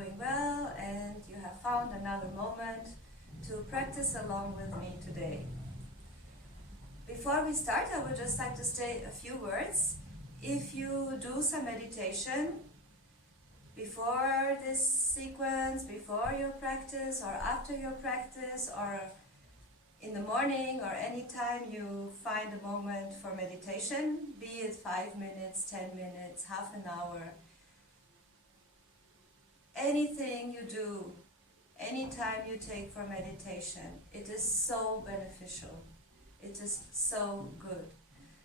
doing well and you have found another moment to practice along with me today. Before we start, I would just like to say a few words. If you do some meditation before this sequence, before your practice or after your practice, or in the morning or any time you find a moment for meditation, be it 5 minutes, 10 minutes, half an hour, anything you do, any time you take for meditation, it is so beneficial. It is so good.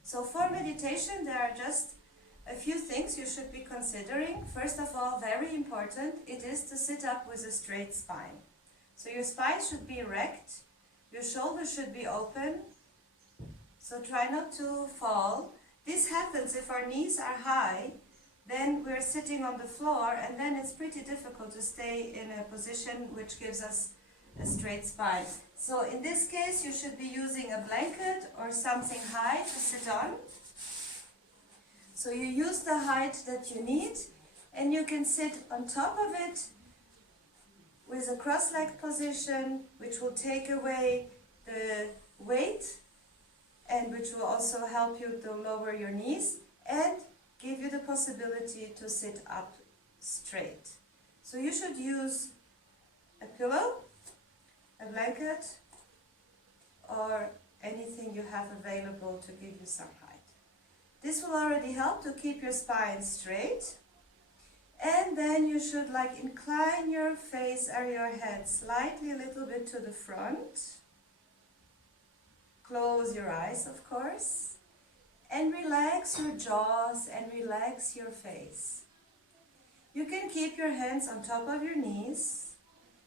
So for meditation, there are just a few things you should be considering. First of all, very important, it is to sit up with a straight spine. So your spine should be erect, your shoulders should be open, so try not to fall. This happens if our knees are high, then we're sitting on the floor, and then it's pretty difficult to stay in a position which gives us a straight spine. So in this case, you should be using a blanket or something high to sit on. So you use the height that you need, and you can sit on top of it with a cross-legged position, which will take away the weight and which will also help you to lower your knees and give you the possibility to sit up straight. So you should use a pillow, a blanket, or anything you have available to give you some height. This will already help to keep your spine straight. And then you should incline your face or your head slightly a little bit to the front. Close your eyes, of course. And relax your jaws and relax your face. You can keep your hands on top of your knees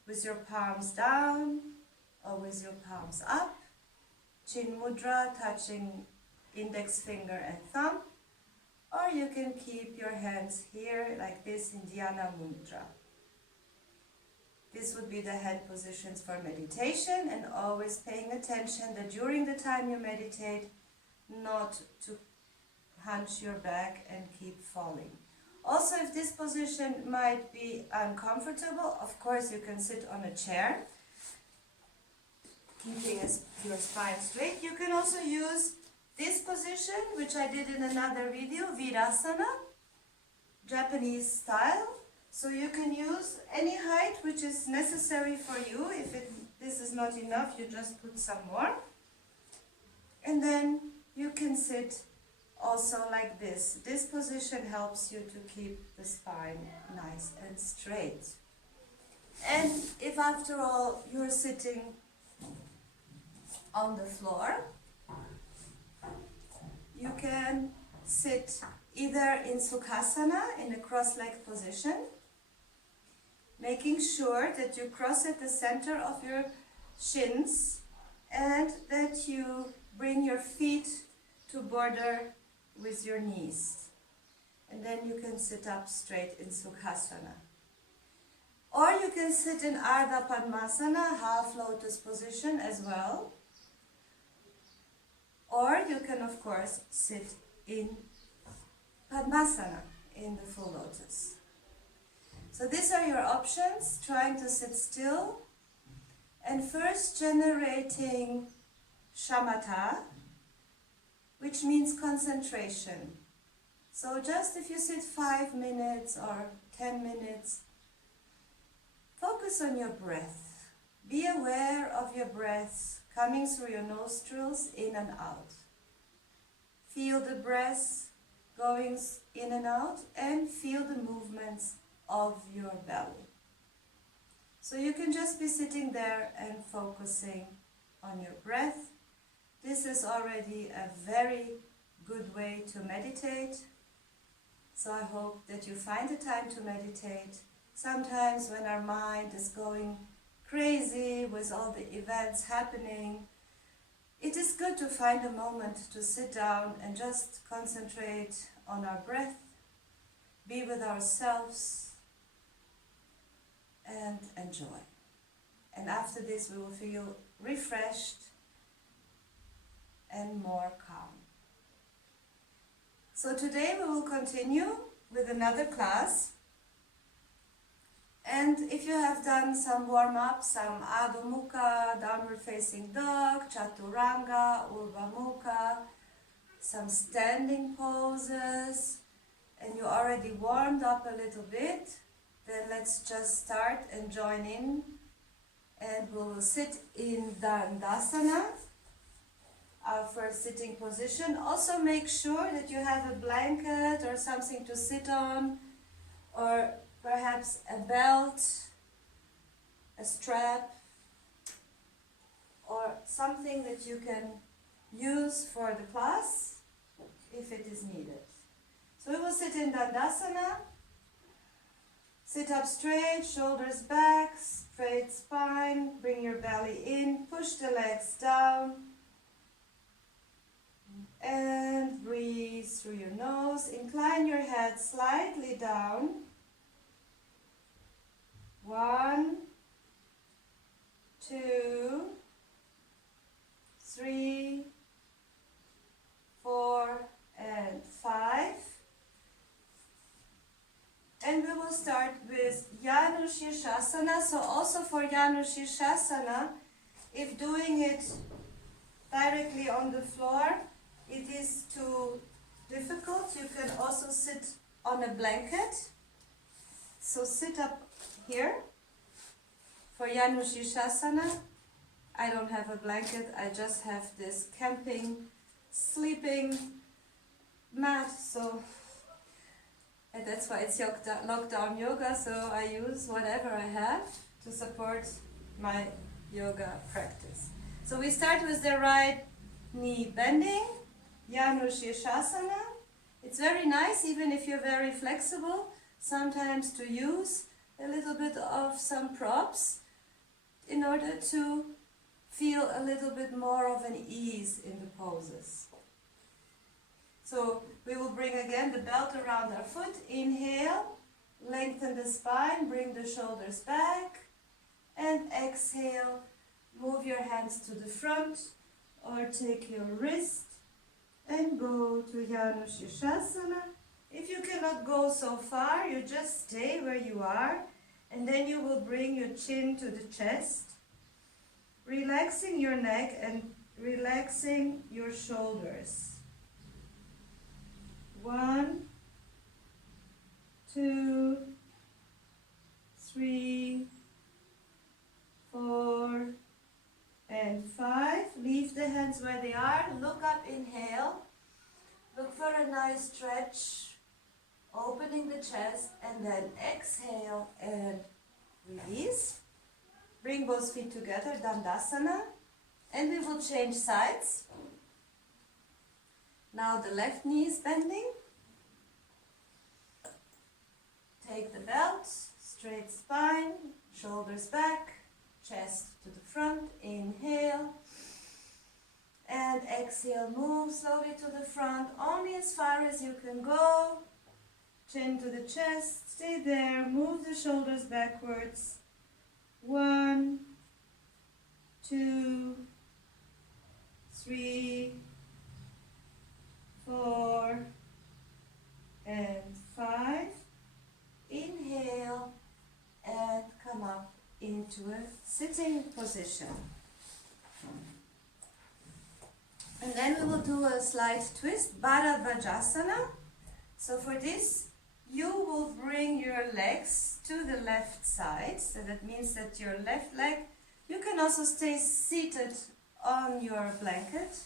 with your palms down or with your palms up. Chin mudra touching index finger and thumb. Or you can keep your hands here like this in Dhyana Mudra. This would be the hand positions for meditation, and always paying attention that during the time you meditate, not to hunch your back and keep falling. Also, if this position might be uncomfortable, of course you can sit on a chair, keeping your spine straight. You can also use this position, which I did in another video, Virasana, Japanese style. So you can use any height which is necessary for you. If this is not enough, you just put some more. And then you can sit also like this. This position helps you to keep the spine nice and straight. And if after all you're sitting on the floor, you can sit either in Sukhasana, in a cross-legged position, making sure that you cross at the center of your shins and that you bring your feet to border with your knees. And then you can sit up straight in Sukhasana. Or you can sit in Urdhva Dhanurasana, half lotus position as well. Or you can, of course, sit in Padmasana, in the full lotus. So these are your options, trying to sit still. And first generating shamatha, which means concentration. So just if you sit 5 minutes or 10 minutes, focus on your breath. Be aware of your breath coming through your nostrils, in and out. Feel the breath going in and out, and feel the movements of your belly. So you can just be sitting there and focusing on your breath. This is already a very good way to meditate. So I hope that you find the time to meditate. Sometimes when our mind is going crazy with all the events happening, it is good to find a moment to sit down and just concentrate on our breath, be with ourselves, and enjoy. And after this, we will feel refreshed and more calm. So today we will continue with another class. And if you have done some warm-up, some Adho Mukha, downward facing dog, Chaturanga, Urdhva Mukha, some standing poses, and you already warmed up a little bit, then let's just start and join in. And we will sit in Dandasana, our first sitting position. Also make sure that you have a blanket or something to sit on, or perhaps a belt, a strap, or something that you can use for the class if it is needed. So we will sit in Dandasana. Sit up straight, shoulders back, straight spine, bring your belly in, push the legs down, and breathe through your nose. Incline your head slightly down. 1, 2, 3, 4, and 5. And we will start with Janu Shirshasana. So also for Janu Shirshasana, if doing it directly on the floor, it is too difficult. You can also sit on a blanket. So sit up here for Janu Shirshasana. I don't have a blanket, I just have this camping, sleeping mat. And that's why it's lockdown yoga, so I use whatever I have to support my yoga practice. So we start with the right knee bending, Janu Shirshasana. It's very nice, even if you're very flexible, sometimes to use a little bit of some props in order to feel a little bit more of an ease in the poses. So we will bring again the belt around our foot. Inhale, lengthen the spine, bring the shoulders back. And exhale, move your hands to the front or take your wrist and go to Janu Shirshasana. If you cannot go so far, you just stay where you are, and then you will bring your chin to the chest, relaxing your neck and relaxing your shoulders. 1, 2, 3, 4, and 5. Leave the hands where they are. Look up, inhale. Look for a nice stretch, opening the chest, and then exhale and release. Bring both feet together, Dandasana, and we will change sides. Now the left knee is bending. Take the belt, straight spine, shoulders back, chest to the front. Inhale. And exhale, move slowly to the front, only as far as you can go. Chin to the chest, stay there, move the shoulders backwards. 1, 2, 3, 4, and 5. Inhale and come up into a sitting position. And then we will do a slight twist, Bharadvajasana. So for this, you will bring your legs to the left side. So that means that your left leg, you can also stay seated on your blanket.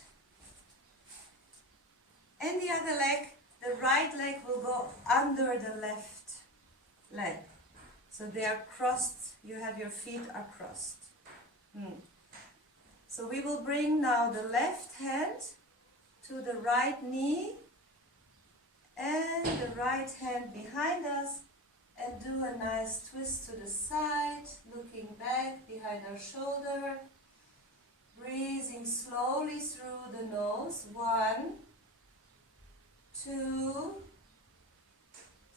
And the other leg, the right leg will go under the left leg. So they are crossed, you have your feet are crossed. So we will bring now the left hand to the right knee and the right hand behind us, and do a nice twist to the side, looking back behind our shoulder, breathing slowly through the nose. 1, 2,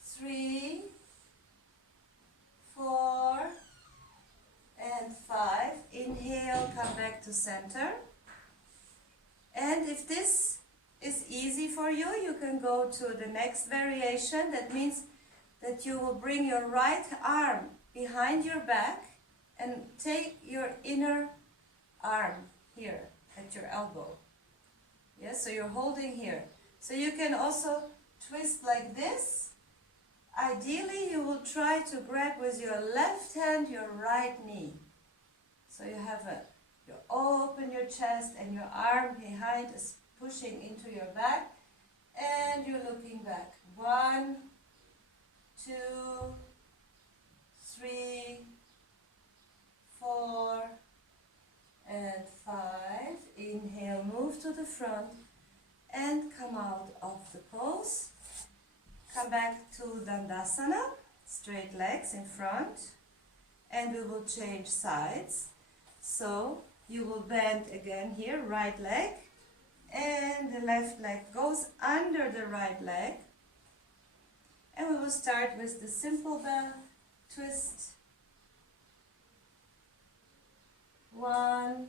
3, 4, and 5. Inhale, come back to center. And if this is easy for you, you can go to the next variation. That means that you will bring your right arm behind your back and take your inner arm here at your elbow. Yes, so you're holding here. So you can also twist like this. Ideally, you will try to grab with your left hand your right knee. So you have you open your chest and your arm behind is pushing into your back and you're looking back. 1, 2, 3, 4, and 5. Inhale, move to the front and come out of the pose. Come back to Dandasana, straight legs in front, and we will change sides. So you will bend again here, right leg, and the left leg goes under the right leg. And we will start with the simple bell twist. 1,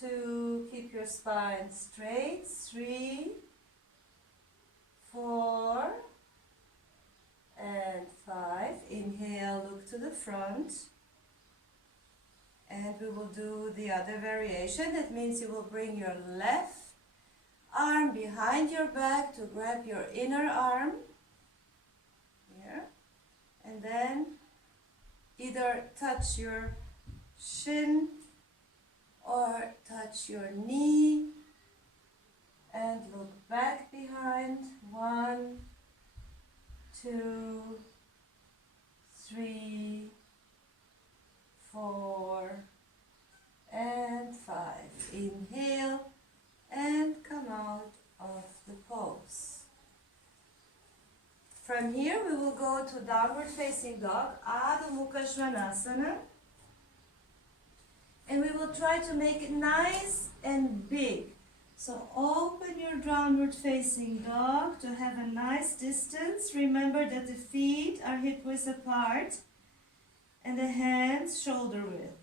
2, keep your spine straight. 3, 4, and 5. Inhale, look to the front. And we will do the other variation. That means you will bring your left arm behind your back to grab your inner arm. Here. And then either touch your shin or touch your knee and look back behind. 1, 2, 3, 4, and 5. Inhale and come out of the pose. From here we will go to downward facing dog, Adho Mukha Svanasana. And we will try to make it nice and big. So open your downward facing dog to have a nice distance. Remember that the feet are hip width apart and the hands shoulder width.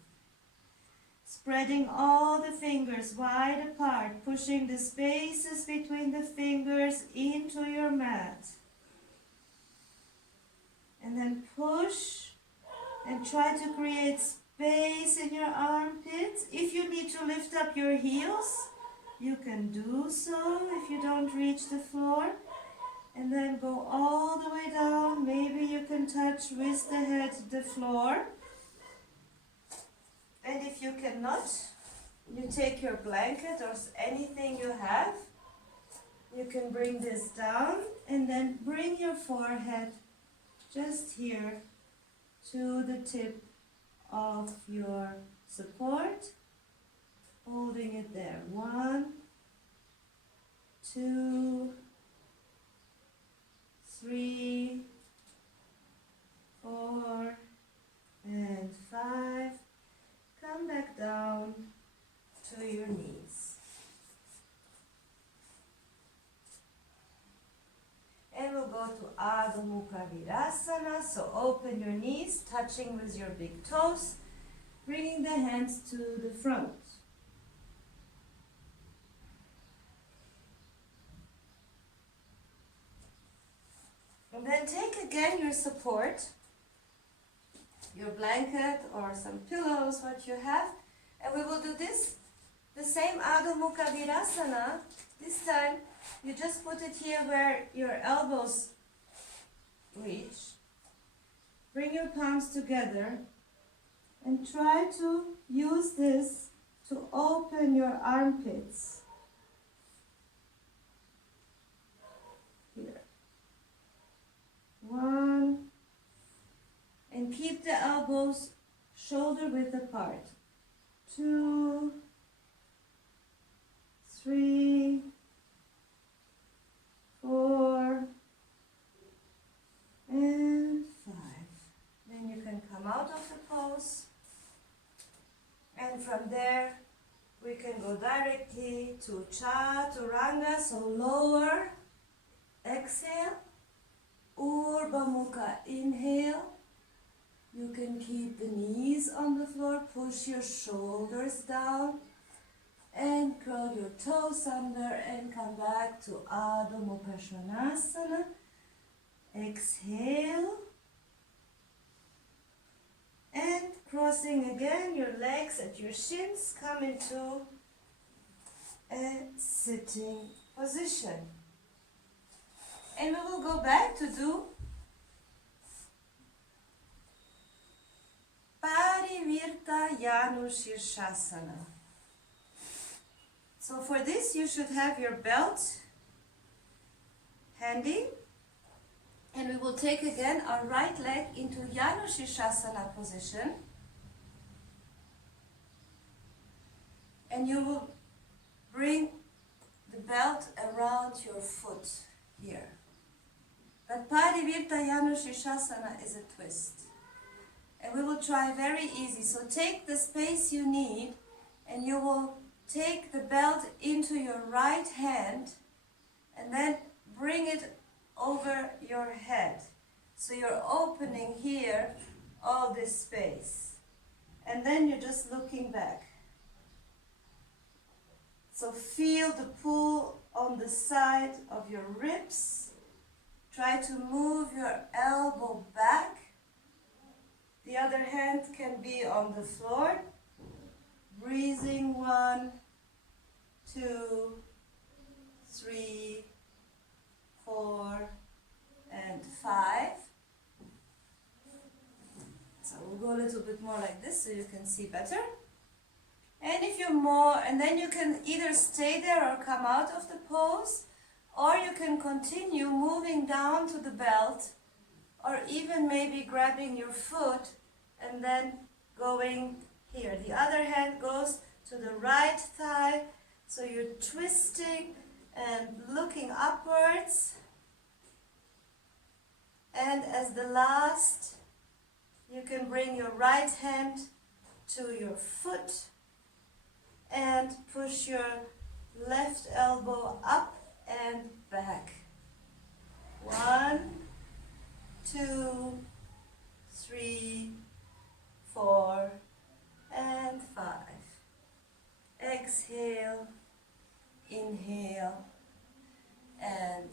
Spreading all the fingers wide apart, pushing the spaces between the fingers into your mat. And then push and try to create space in your armpits. If you need to lift up your heels, you can do so if you don't reach the floor. And then go all the way down. Maybe you can touch with the head the floor. And if you cannot, you take your blanket or anything you have. You can bring this down and then bring your forehead just here to the tip of your support, holding it there. 1, 2, 3, 4, and 5. Come back down to your knees. And we'll go to Adho Mukha Virasana. So open your knees, touching with your big toes, bringing the hands to the front. And then take again your support, your blanket or some pillows, what you have. And we will do this, the same Adho Mukha Virasana. This time, you just put it here where your elbows reach. Bring your palms together and try to use this to open your armpits. Here. 1. And keep the elbows shoulder width apart. 2, 3, 4, and 5. Then you can come out of the pose. And from there, we can go directly to Chaturanga, so lower, exhale, Urdhva Mukha, inhale. You can keep the knees on the floor, push your shoulders down, and curl your toes under and come back to Adho Mukha Svanasana. Exhale, And crossing again your legs at your shins, come into a sitting position. And we will go back to do Parivirta Dhanurasana. So for this you should have your belt handy. And we will take again our right leg into Dhanurasana position. And you will bring the belt around your foot here. But Parivirta Dhanurasana is a twist. And we will try very easy. So take the space you need and you will take the belt into your right hand and then bring it over your head. So you're opening here all this space. And then you're just looking back. So feel the pull on the side of your ribs. Try to move your elbow back. The other hand can be on the floor. Breathing 1, 2, 3, 4, and 5. So we'll go a little bit more like this so you can see better. And if you're more, and then you can either stay there or come out of the pose, or you can continue moving down to the belt, or even maybe grabbing your foot and then going here. The other hand goes to the right thigh, so you're twisting and looking upwards. And as the last, you can bring your right hand to your foot and push your left elbow up and back. 1, 2, 3, 4, and 5. Exhale, inhale, and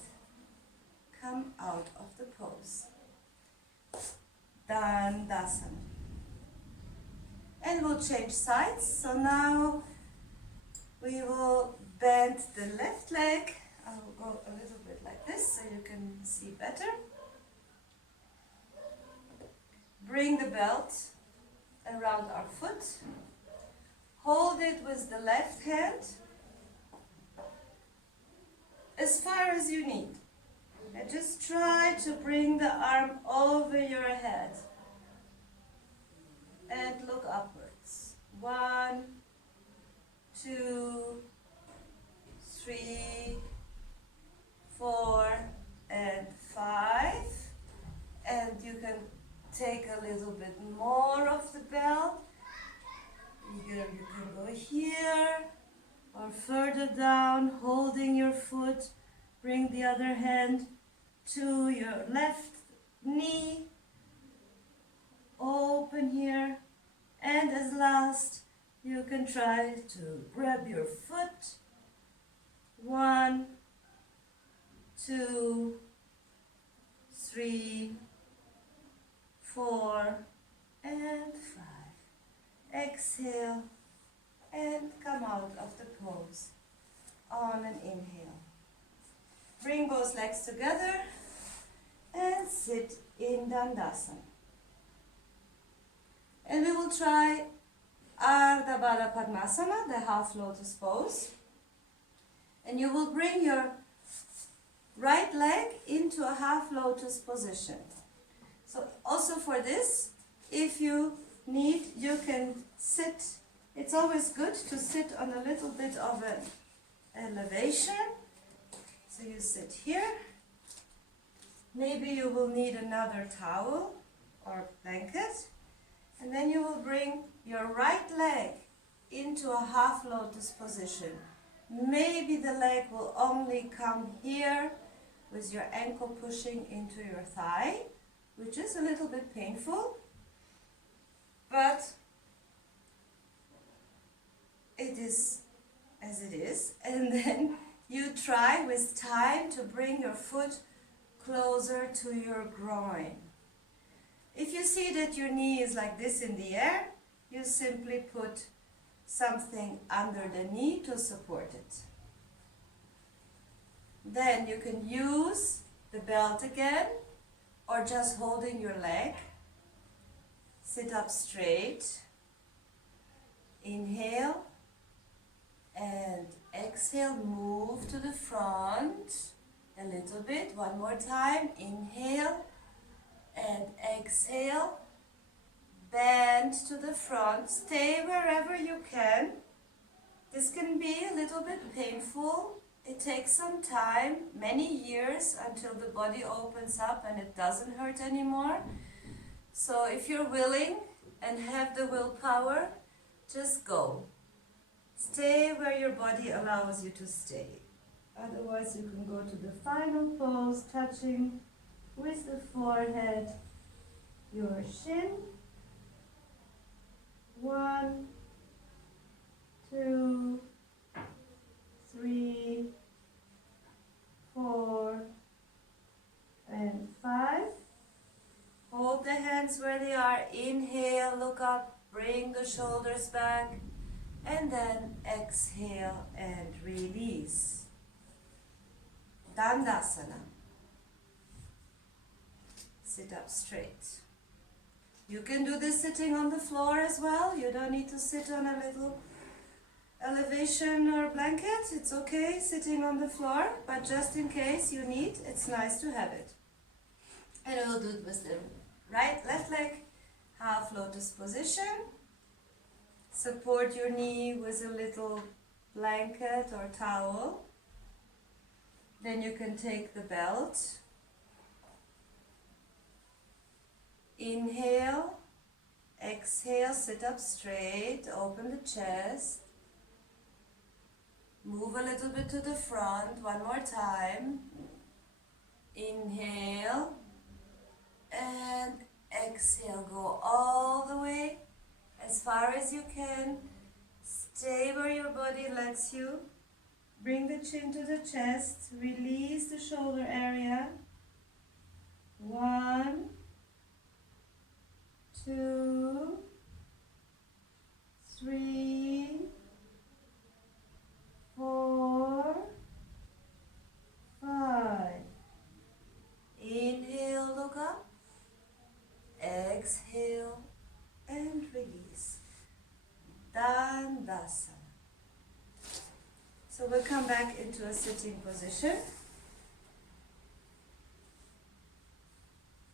come out of the pose. Dandasana. And we'll change sides. So now we will bend the left leg. I will go a little bit like this so you can see better. Bring the belt around our foot. Hold it with the left hand as far as you need. And just try to bring the arm over your head and look upwards. 1, 2, 3, 4, and 5. And you can take a little bit more of the belt. You can go here or further down, holding your foot. Bring the other hand to your left knee. Open here. And as last, you can try to grab your foot. 1, 2, 3, 4, and 5. Exhale and come out of the pose on an inhale. Bring both legs together and sit in Dandasana. And we will try Urdhva Dhanurasana, the half lotus pose. And you will bring your right leg into a half lotus position. So also for this, if you need, you can sit. It's always good to sit on a little bit of an elevation. So you sit here. Maybe you will need another towel or blanket. And then you will bring your right leg into a half lotus position. Maybe the leg will only come here with your ankle pushing into your thigh, which is a little bit painful, but it is as it is. And then you try with time to bring your foot closer to your groin. If you see that your knee is like this in the air, you simply put something under the knee to support it. Then you can use the belt again, or just holding your leg. Sit up straight. Inhale and exhale, move to the front a little bit. One more time. Inhale and exhale. Bend to the front. Stay wherever you can. This can be a little bit painful. It takes some time, many years, until the body opens up and it doesn't hurt anymore. So if you're willing and have the willpower, just go. Stay where your body allows you to stay. Otherwise, you can go to the final pose, touching with the forehead your shin. 1, 2, 3, 4, and 5. Hold the hands where they are. Inhale, look up, bring the shoulders back, and then exhale and release. Dandasana. Sit up straight. You can do this sitting on the floor as well. You don't need to sit on a little elevation or blanket. It's okay sitting on the floor, but just in case you need, it's nice to have it. And we'll do it with the left leg, half lotus position. Support your knee with a little blanket or towel. Then you can take the belt. Inhale, exhale, sit up straight, open the chest. Move a little bit to the front, one more time. Inhale and exhale, go all the way as far as you can. Stay where your body lets you. Bring the chin to the chest, release the shoulder area. 1, 2, 3, 4, 5. Inhale, look up. Exhale and release. Dandasana. So we'll come back into a sitting position.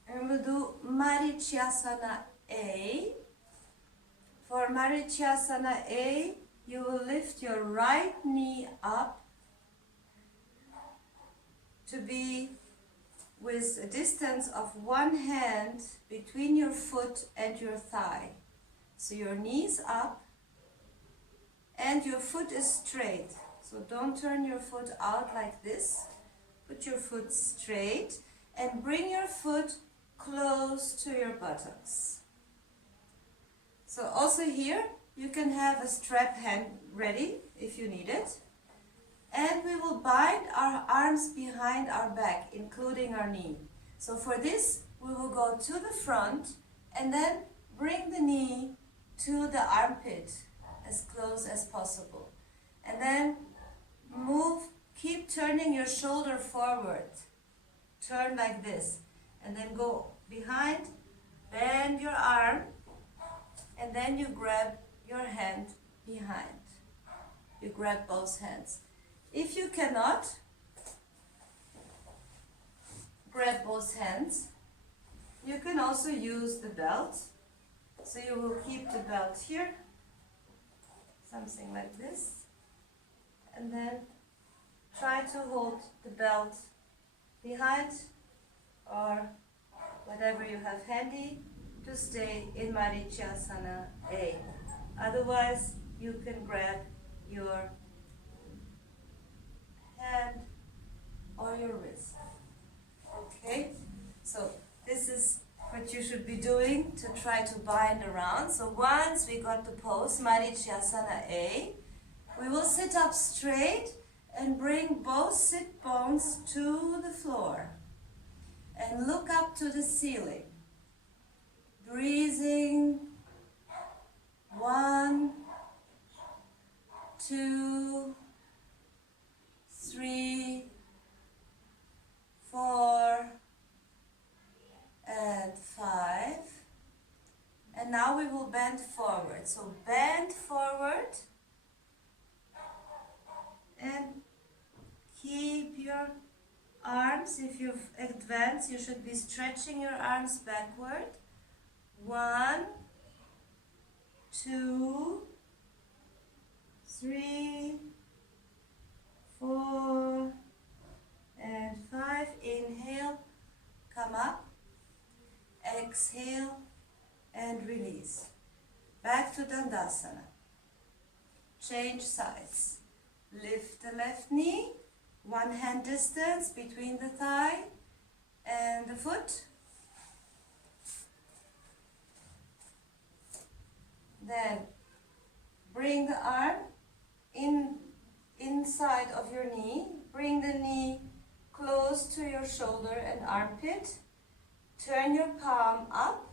And we'll do Marichyasana A. For Marichyasana A, you will lift your right knee up to be with a distance of one hand between your foot and your thigh. So your knee is up and your foot is straight. So don't turn your foot out like this. Put your foot straight and bring your foot close to your buttocks. So also here, you can have a strap hand ready if you need it. And we will bind our arms behind our back, including our knee. So for this, we will go to the front and then bring the knee to the armpit as close as possible. And then move, keep turning your shoulder forward. Turn like this. And then go behind, bend your arm, and then you grab your hand behind. You grab both hands. If you cannot grab both hands, you can also use the belt. So you will keep the belt here, something like this, and then try to hold the belt behind or whatever you have handy to stay in Marichyasana A. Otherwise, you can grab your hand or your wrist. Okay, so this is what you should be doing to try to bind around. So once we got the pose, Marichyasana A, we will sit up straight and bring both sit bones to the floor and look up to the ceiling. breathing. 1, 2, 3, 4, and 5. And now we will bend forward. So bend forward and keep your arms. If you've advanced, you should be stretching your arms backward. 1, 2, 3, 4, and 5. Inhale, come up. Exhale and release. Back to Dandasana. Change sides. Lift the left knee, 1 hand distance between the thigh and the foot. Then bring the arm inside of your knee. Bring the knee close to your shoulder and armpit. Turn your palm up.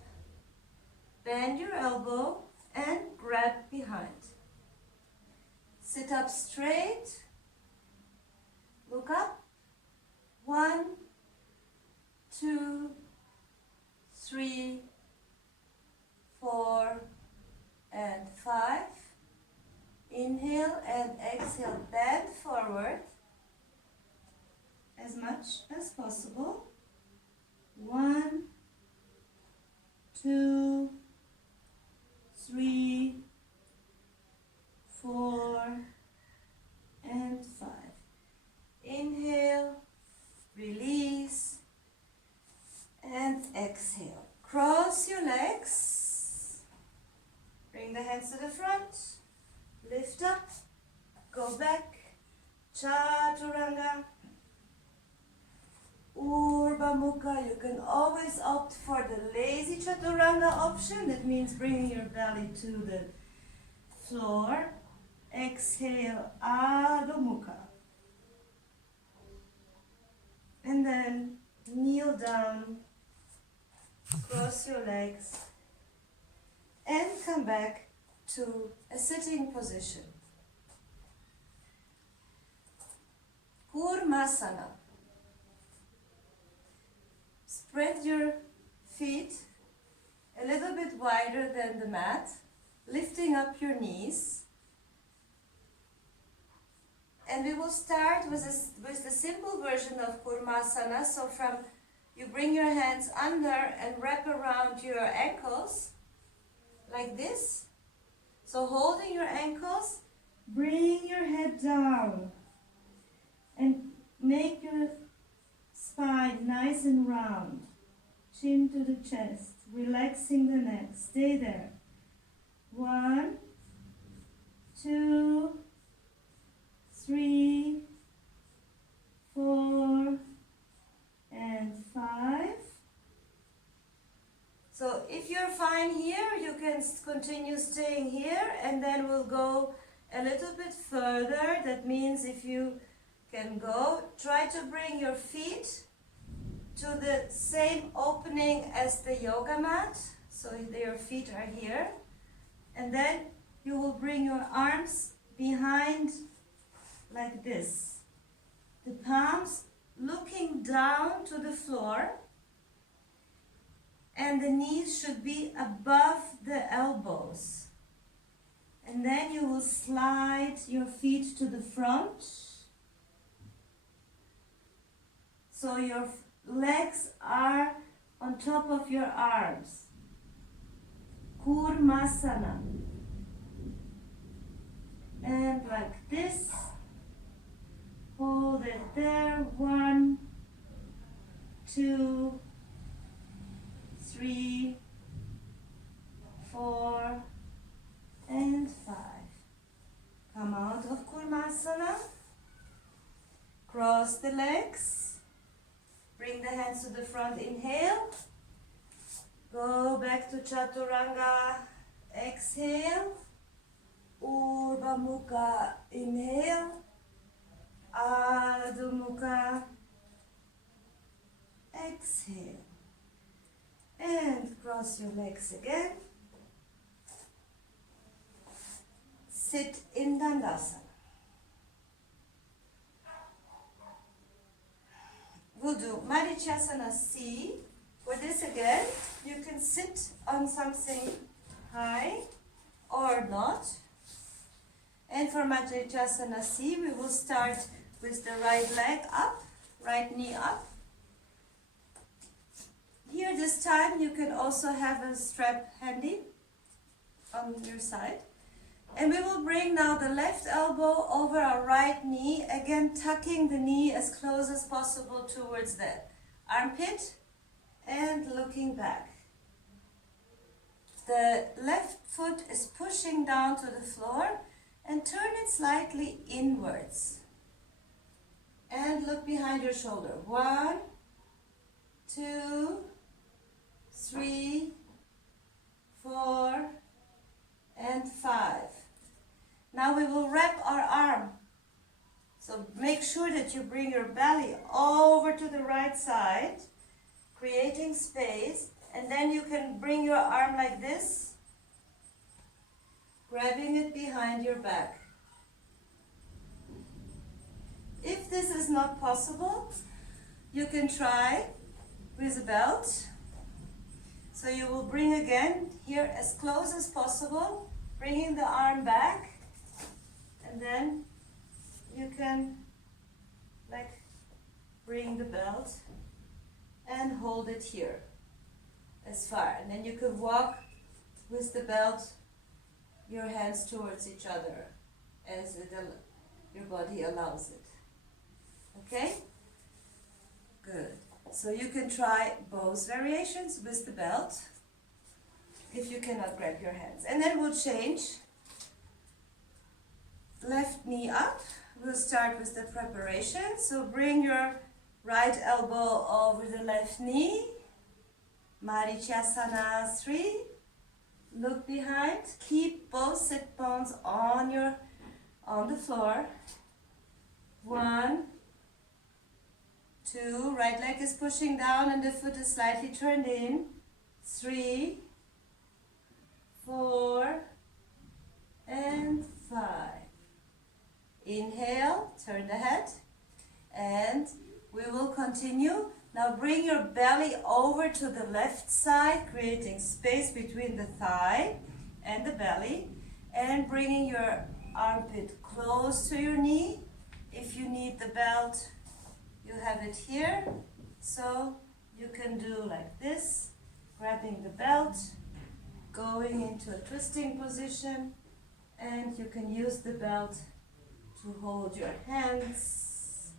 Bend your elbow and grab behind. Sit up straight. Look up. 1, 2, 3, 4, and 5. Inhale and exhale. Bend forward as much as possible. 1, 2, 3, 4, and 5. Inhale, release, and exhale. Cross your legs. Bring the hands to the front. Lift up. Go back. Chaturanga. Urdhva Mukha. You can always opt for the lazy Chaturanga option. That means bringing your belly to the floor. Exhale, Adho Mukha. And then kneel down, cross your legs, and come back to a sitting position. Kurmasana. Spread your feet a little bit wider than the mat, lifting up your knees. And we will start with the simple version of Kurmasana. So you bring your hands under and wrap around your ankles like this. So holding your ankles, bring your head down and make your spine nice and round. Chin to the chest, relaxing the neck. Stay there. 1, 2, 3, 4, and 5. So if you're fine here, you can continue staying here, and then we'll go a little bit further. That means if you can go, try to bring your feet to the same opening as the yoga mat. So your feet are here. And then you will bring your arms behind like this. The palms looking down to the floor, and the knees should be above the elbows. And then you will slide your feet to the front. So your legs are on top of your arms. Kurmasana. And like this. Hold it there. 1, 2, 3, 4, and 5. Come out of Kurmasana. Cross the legs. Bring the hands to the front. Inhale. Go back to Chaturanga. Exhale. Urdhva Mukha. Inhale. Adho Mukha. Exhale. And cross your legs again. Sit in Dandasana. We'll do Marichasana C. For this again, you can sit on something high or not. And for Marichasana C, we will start with the right leg up, right knee up. Here this time you can also have a strap handy on your side. And we will bring now the left elbow over our right knee, again tucking the knee as close as possible towards the armpit and looking back. The left foot is pushing down to the floor and turn it slightly inwards. And look behind your shoulder. 1, 2, 3, 4, and 5. Now we will wrap our arm. So make sure that you bring your belly over to the right side, creating space, and then you can bring your arm like this, grabbing it behind your back. If this is not possible, you can try with a belt. So you will bring again here as close as possible, bringing the arm back, and then you can like bring the belt and hold it here as far. And then you can walk with the belt, your hands towards each other as your body allows it. Okay? Good. So you can try both variations with the belt if you cannot grab your hands. And then we'll change. Left knee up. We'll start with the preparation. So bring your right elbow over the left knee. Marichasana 3. Look behind. Keep both sit bones on the floor. 1, 2. Right leg is pushing down and the foot is slightly turned in. 3, 4, and 5. Inhale, turn the head, and we will continue. Now bring your belly over to the left side, creating space between the thigh and the belly, and bringing your armpit close to your knee. If you need the belt, you have it here, so you can do like this, grabbing the belt, going into a twisting position, and you can use the belt to hold your hands,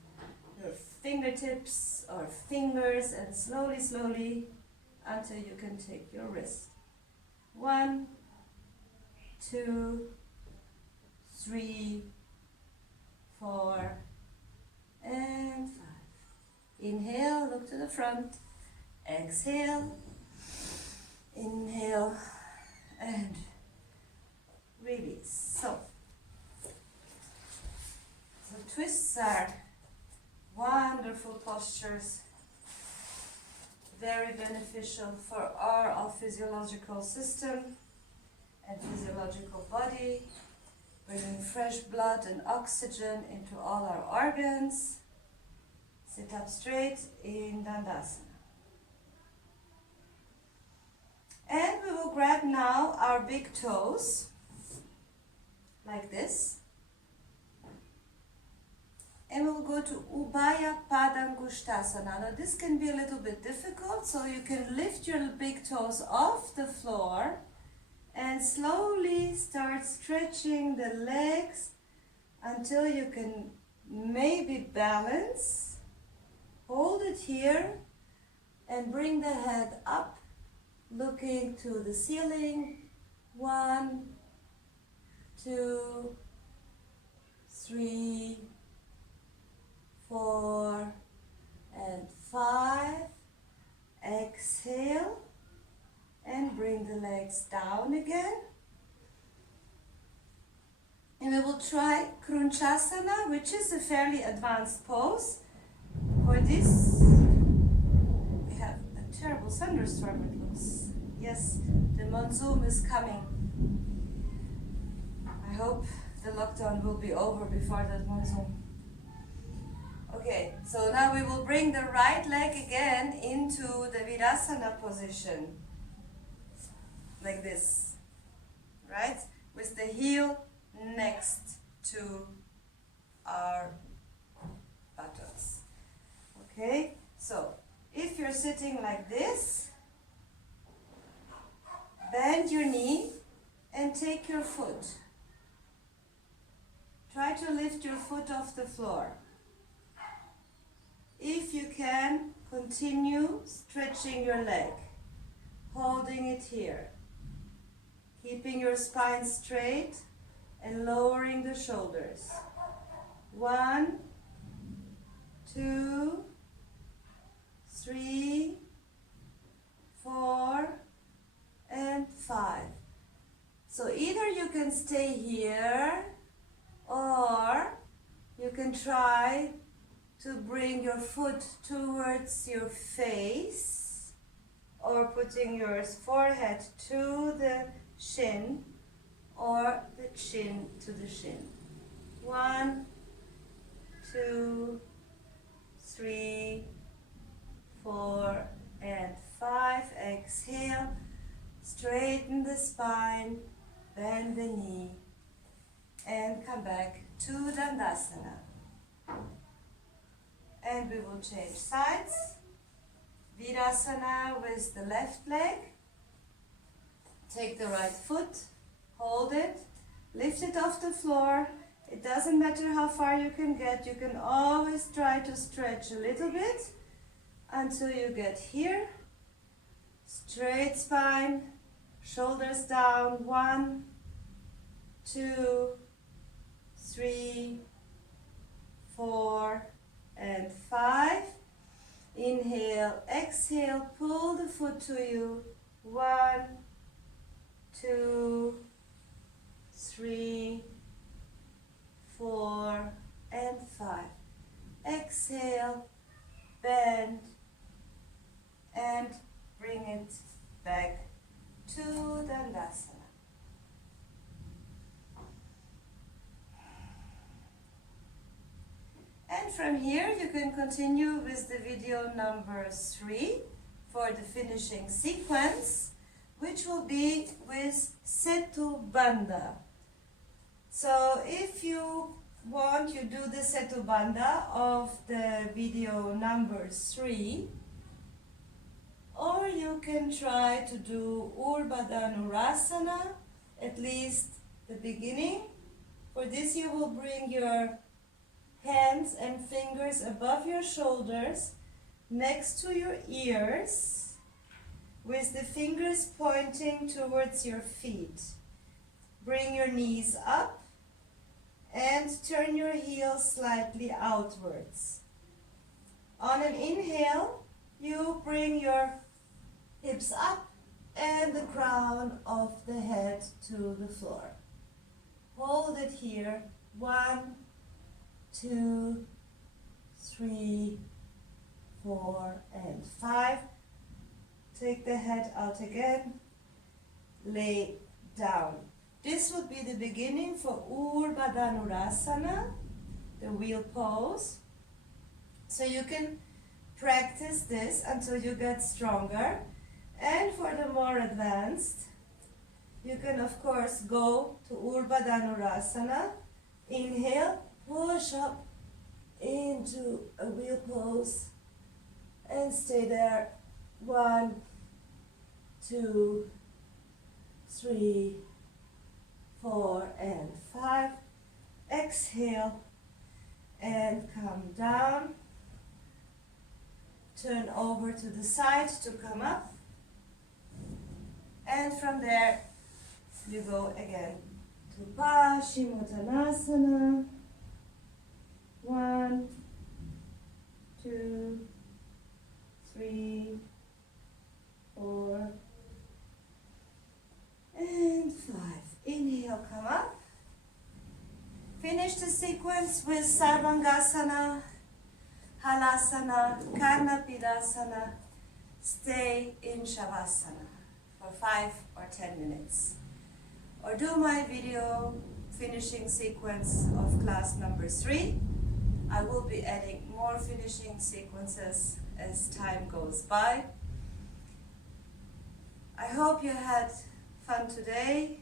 your fingertips or fingers, and slowly until you can take your wrist. 1, 2, 3, 4, and 5. Inhale, look to the front. Exhale, inhale, and release. So twists are wonderful postures, very beneficial for our physiological system and physiological body, bringing fresh blood and oxygen into all our organs. Sit up straight in Dandasana. And we will grab now our big toes, like this. And we'll go to Ubhaya Padangushtasana. Now this can be a little bit difficult, so you can lift your big toes off the floor and slowly start stretching the legs until you can maybe balance. Hold it here and bring the head up, looking to the ceiling. 1, 2, 3, 4, and 5. Exhale and bring the legs down again. And we will try Krunchasana, which is a fairly advanced pose. For this, we have a terrible thunderstorm, it looks. Yes, the monsoon is coming. I hope the lockdown will be over before that monsoon. Okay, so now we will bring the right leg again into the Virasana position. Like this. Right? With the heel next to our buttocks. Okay? So, if you're sitting like this, bend your knee and take your foot. Try to lift your foot off the floor. If you can, continue stretching your leg, holding it here, keeping your spine straight and lowering the shoulders. 1, 2, 3, 4, and 5. So either you can stay here or you can try to bring your foot towards your face or putting your forehead to the shin or the chin to the shin. 1, 2, 3, 4, and 5. Exhale. Straighten the spine, bend the knee, and come back to Dandasana. And we will change sides. Virasana with the left leg. Take the right foot, hold it, lift it off the floor. It doesn't matter how far you can get. You can always try to stretch a little bit until you get here. Straight spine, shoulders down. 1, 2, 3, 4, and 5. Inhale, exhale, pull the foot to you. 1, 2, 3, 4, and 5. Exhale, bend, and bring it back to Dandasana. And from here you can continue with the video number 3 for the finishing sequence, which will be with Setu Bandha. So if you want, you do the Setu Bandha of the video number 3, or you can try to do Urdhva Dhanurasana, at least the beginning. For this you will bring your hands and fingers above your shoulders, next to your ears, with the fingers pointing towards your feet. Bring your knees up and turn your heels slightly outwards. On an inhale, you bring your hips up and the crown of the head to the floor. Hold it here. 1, 2, 3, 4, and 5. Take the head out again. Lay down. This will be the beginning for Urdhva Dhanurasana, the wheel pose. So you can practice this until you get stronger. And for the more advanced, you can of course go to Urdhva Dhanurasana. Inhale, push up into a wheel pose and stay there. 1, 2, 3, 4, and 5. Exhale and come down. Turn over to the side to come up. And from there, you go again to Paschimottanasana. 1, 2, 3, 4, and 5. Inhale, come up. Finish the sequence with Sarvangasana, Halasana, Karnapidasana. Stay in Shavasana for for 5 or 10 minutes. Or do my video finishing sequence of class number 3. I will be adding more finishing sequences as time goes by. I hope you had fun today.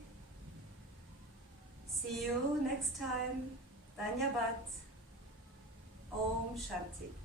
See you next time. Dhanyabad. Om Shanti.